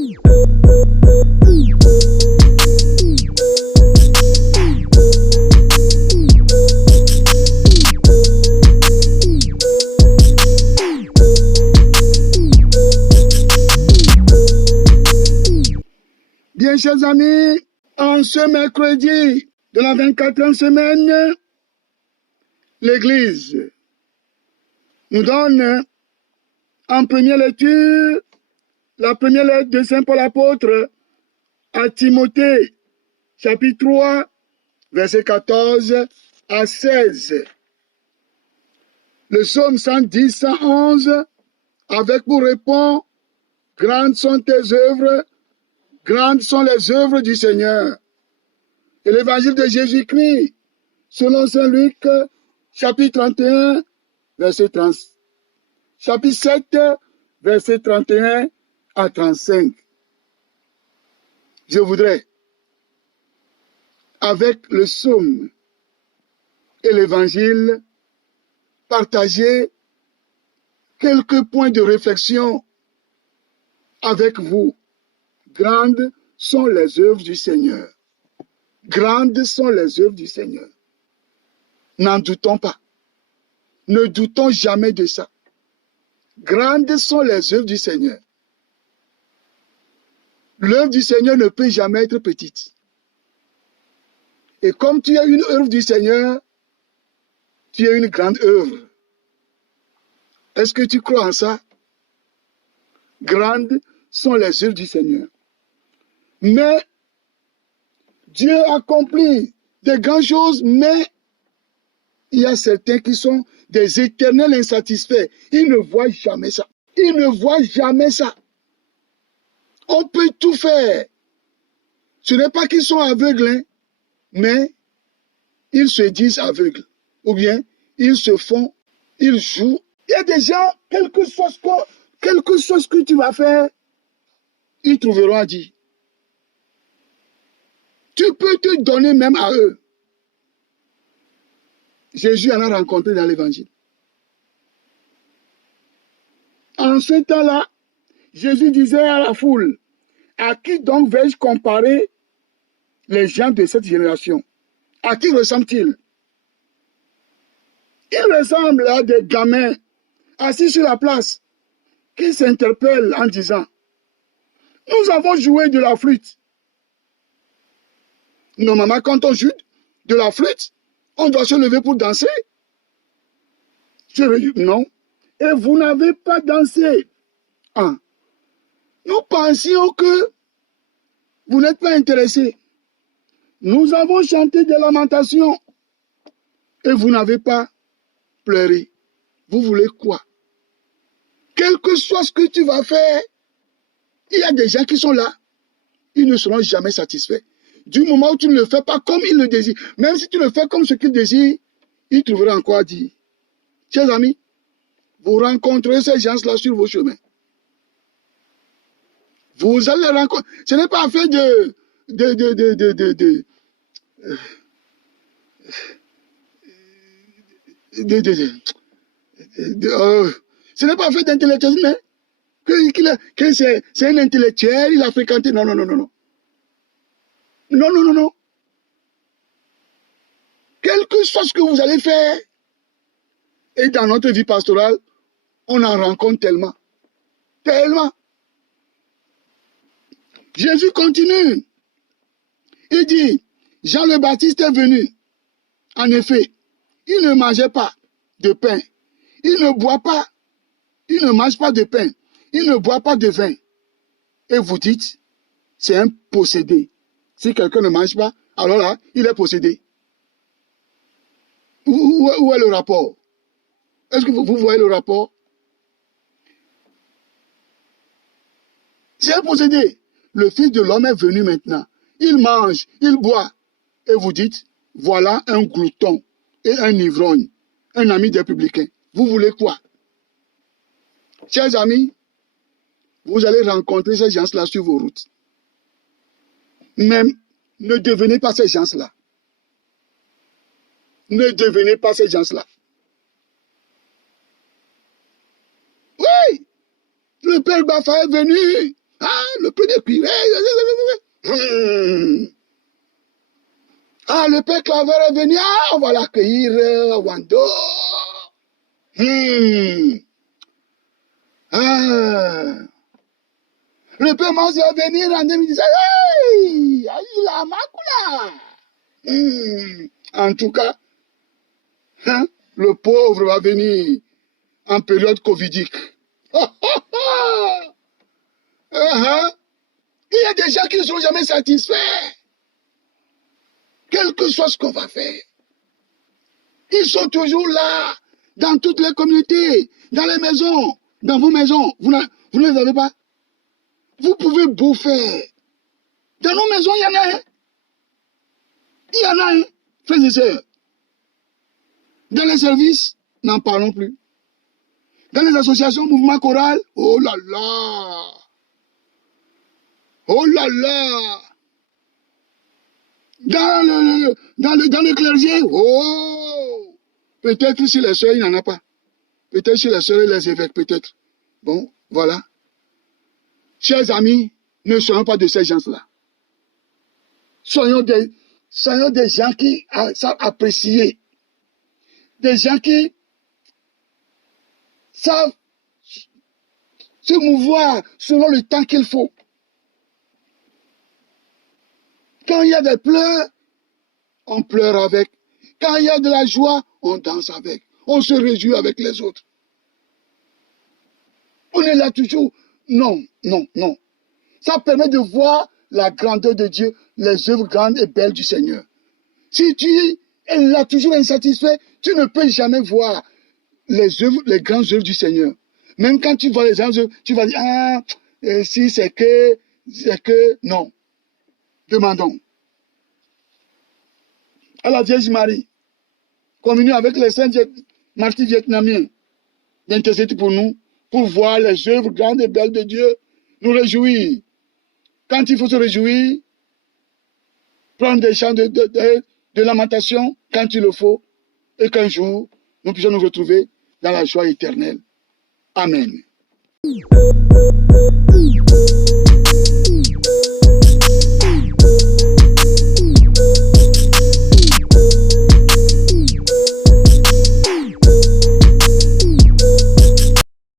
Bien, chers amis, en ce mercredi de la 24e semaine, l'Église nous donne en première lecture la première lettre de Saint Paul apôtre à Timothée, chapitre 3, versets 14 à 16. Le psaume 110, 111, avec pour réponse, grandes sont tes œuvres, grandes sont les œuvres du Seigneur. Et l'évangile de Jésus-Christ, selon Saint Luc, chapitre 31, verset 30. Chapitre 7, verset 31 à 35. Je voudrais, avec le psaume et l'évangile, partager quelques points de réflexion avec vous. Grandes sont les œuvres du Seigneur. Grandes sont les œuvres du Seigneur. N'en doutons pas. Ne doutons jamais de ça. Grandes sont les œuvres du Seigneur. L'œuvre du Seigneur ne peut jamais être petite. Et comme tu as une œuvre du Seigneur, tu as une grande œuvre. Est-ce que tu crois en ça? Grandes sont les œuvres du Seigneur. Mais Dieu accomplit de grandes choses, mais il y a certains qui sont des éternels insatisfaits. Ils ne voient jamais ça. Ils ne voient jamais ça. On peut tout faire. Ce n'est pas qu'ils sont aveugles, hein, mais ils se disent aveugles. Ou bien, ils se font, ils jouent. Il y a des gens, quel que soit ce que tu vas faire, ils trouveront à dire. Tu peux te donner même à eux. Jésus en a rencontré dans l'évangile. En ce temps-là, Jésus disait à la foule, à qui donc vais-je comparer les gens de cette génération? À qui ressemblent-ils? Ils ressemblent à des gamins assis sur la place qui s'interpellent en disant, nous avons joué de la flûte. Normalement, quand on joue de la flûte, on doit se lever pour danser. Je veux dire, non. Et vous n'avez pas dansé. Ah. Nous pensions que vous n'êtes pas intéressés. Nous avons chanté des lamentations et vous n'avez pas pleuré. Vous voulez quoi? Quel que soit ce que tu vas faire, il y a des gens qui sont là. Ils ne seront jamais satisfaits. Du moment où tu ne le fais pas comme ils le désirent, même si tu le fais comme ce qu'ils désirent, ils trouveront encore à dire. Chers amis, vous rencontrez ces gens-là sur vos chemins. Vous allez les rencontrer. Ce n'est pas affaire ce n'est pas fait d'intellectualisme, hein? Que c'est un intellectuel, il a fréquenté. Non, non, non, non, non. Non, non, non, non. Quel que soit ce que vous allez faire, et dans notre vie pastorale, on en rencontre tellement. Tellement. Jésus continue. Il dit, Jean le Baptiste est venu. En effet, il ne mangeait pas de pain. Il ne boit pas. Il ne mange pas de pain. Il ne boit pas de vin. Et vous dites, c'est un possédé. Si quelqu'un ne mange pas, alors là, il est possédé. Où est le rapport? Est-ce que vous voyez le rapport? C'est un possédé. Le Fils de l'homme est venu maintenant. Il mange, il boit. Et vous dites, voilà un glouton et un ivrogne, un ami des publicains. Vous voulez quoi? Chers amis, vous allez rencontrer ces gens-là sur vos routes. Même, ne devenez pas ces gens-là. Ne devenez pas ces gens-là. Oui, le père Bafa est venu. Ah, le le peu de cuivre. Ah, le père Claver est venu, ah, on va l'accueillir, Wando. Ah. Le père Manzi va venir en 2017. Hey, il a Makula. En tout cas, hein, le pauvre va venir en période covidique. Il y a des gens qui ne sont jamais satisfaits. Quel que soit ce qu'on va faire. Ils sont toujours là, dans toutes les communautés, dans les maisons, dans vos maisons. Vous ne les avez pas. Vous pouvez bouffer. Dans nos maisons, il y en a un. Il y en a un, frères et sœurs. Dans les services, n'en parlons plus. Dans les associations, mouvement choral, oh là là. Oh là là. Dans le clergé, oh. Peut-être chez les sœurs, il n'y en a pas. Peut-être chez les sœurs et les évêques, peut-être. Bon, voilà. Chers amis, ne soyons pas de ces gens-là. Soyons des gens qui savent apprécier. Des gens qui savent se mouvoir selon le temps qu'il faut. Quand il y a des pleurs, on pleure avec. Quand il y a de la joie, on danse avec. On se réjouit avec les autres. On est là toujours. Non, non, non. Ça permet de voir la grandeur de Dieu, les œuvres grandes et belles du Seigneur. Si tu es là toujours insatisfait, tu ne peux jamais voir les grandes œuvres du Seigneur. Même quand tu vois les grandes œuvres, tu vas dire, ah, si c'est que, non. Demandons à la Vierge Marie, communions avec les saints martyrs vietnamiens, d'intercéder pour nous, pour voir les œuvres grandes et belles de Dieu, nous réjouir. Quand il faut se réjouir, prendre des chants de lamentation quand il le faut, et qu'un jour, nous puissions nous retrouver dans la joie éternelle. Amen.